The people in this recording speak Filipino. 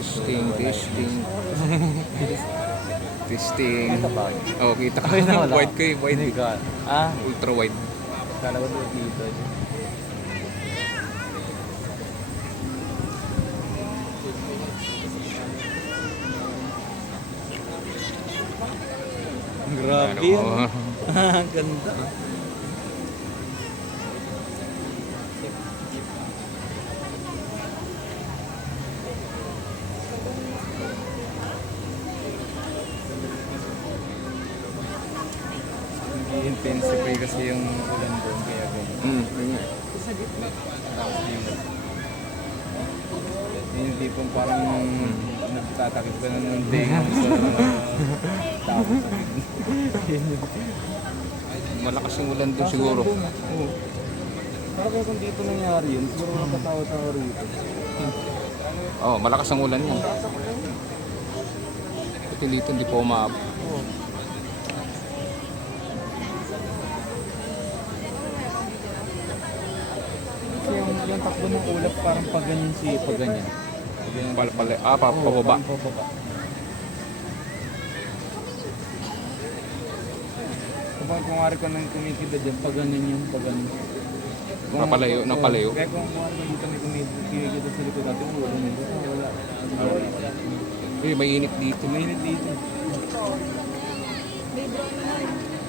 Testing, testing. Testing. Oh, kita ko. Ay, wala. Wide ko eh, wide. Hindi ka. Ah, Ultra wide. kala ko doon dito. Grabe yan. Ano, Ganda. Intensify kasi yung ulan doon kaya ganyan. yun nga. Yung tipong parang nagtatakip ka na ng dengue sa tao. Malakas yung ulan doon siguro. Oo. Parang kung dito nangyari yun, siguro nakatawa-tawa rito. Oh, malakas ang ulan yan. Pati dito hindi po umaabot. Oo. Kasi yung takbo ng ulap parang paganyan paganyan. Pala, pababa. Oo, pababa. Kung wari ka nang kumikita dyan, paganyan yung paganyan. Napalayo. Kaya kung wari dito may kumikita sa likod natin, wala nito. Wala. Eh, may init dito. Mainit dito. May brown naman.